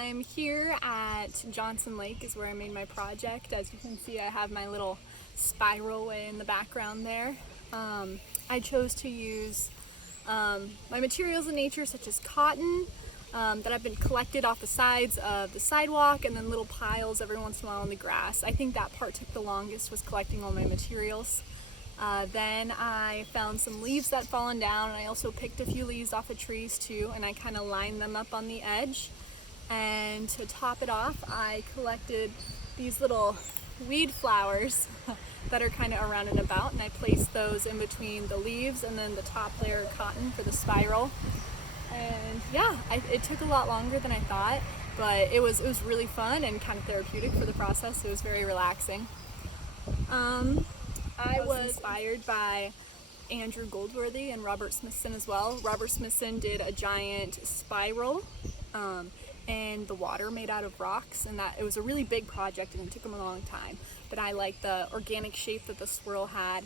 I'm here at Johnson Lake is where I made my project. As you can see, I have my little spiral way in the background there. I chose to use my materials in nature, such as cotton that have been collected off the sides of the sidewalk, and then little piles every once in a while in the grass. I think that part took the longest, was collecting all my materials. Then I found some leaves that fallen down, and I also picked a few leaves off of trees too, and I kind of lined them up on the edge. And to top it off, I collected these little weed flowers that are kind of around and about, and I placed those in between the leaves and then the top layer of cotton for the spiral. And yeah, it took a lot longer than I thought, but it was really fun and kind of therapeutic for the process. It was very relaxing. I was inspired by Andrew Goldworthy and Robert Smithson as well. Robert Smithson did a giant spiral in the water made out of rocks, and that it was a really big project and it took him a long time. But I like the organic shape that the swirl had,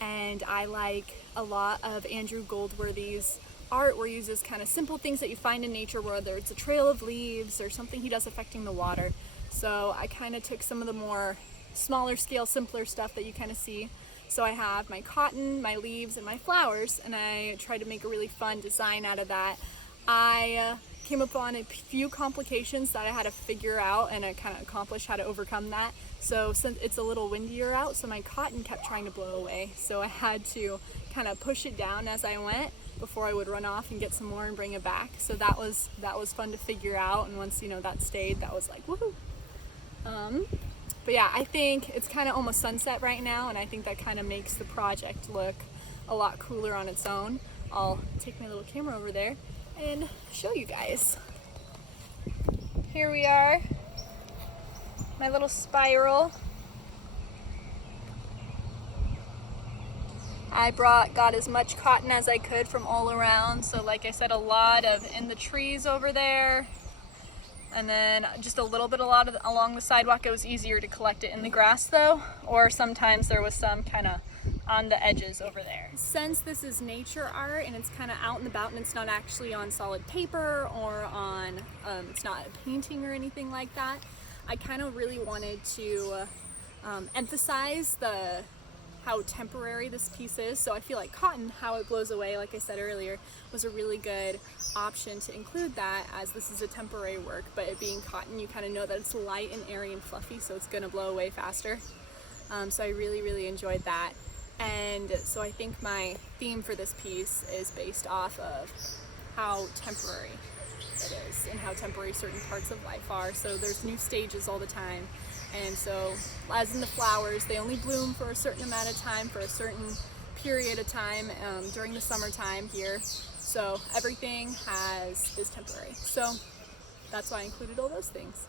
and I like a lot of Andrew Goldworthy's art where he uses kind of simple things that you find in nature, whether it's a trail of leaves or something he does affecting the water. So I kind of took some of the more smaller scale, simpler stuff that you kind of see. So I have my cotton, my leaves, and my flowers, and I tried to make a really fun design out of that. I came upon a few complications that I had to figure out, and I kind of accomplished how to overcome that. So since it's a little windier out, so my cotton kept trying to blow away. So I had to kind of push it down as I went before I would run off and get some more and bring it back. So that was fun to figure out, and once that stayed, that was like woohoo. But yeah, I think it's kind of almost sunset right now, and I think that kind of makes the project look a lot cooler on its own. I'll take my little camera over there and show you guys. Here we are, my little spiral. I got as much cotton as I could from all around. So like I said, a lot of in the trees over there, and then just a lot of along the sidewalk. It was easier to collect it in the grass though, or sometimes there was some kind of on the edges over there. Since this is nature art and it's kind of out and about and it's not actually on solid paper or on, it's not a painting or anything like that, I kind of really wanted to emphasize how temporary this piece is. So I feel like cotton, how it blows away, like I said earlier, was a really good option to include that, as this is a temporary work, but it being cotton, you kind of know that it's light and airy and fluffy, so it's gonna blow away faster. So I really enjoyed that. And so I think my theme for this piece is based off of how temporary it is and how temporary certain parts of life are. So there's new stages all the time. And so, as in the flowers, they only bloom for a certain amount of time, for a certain period of time during the summertime here. So everything is temporary. So that's why I included all those things.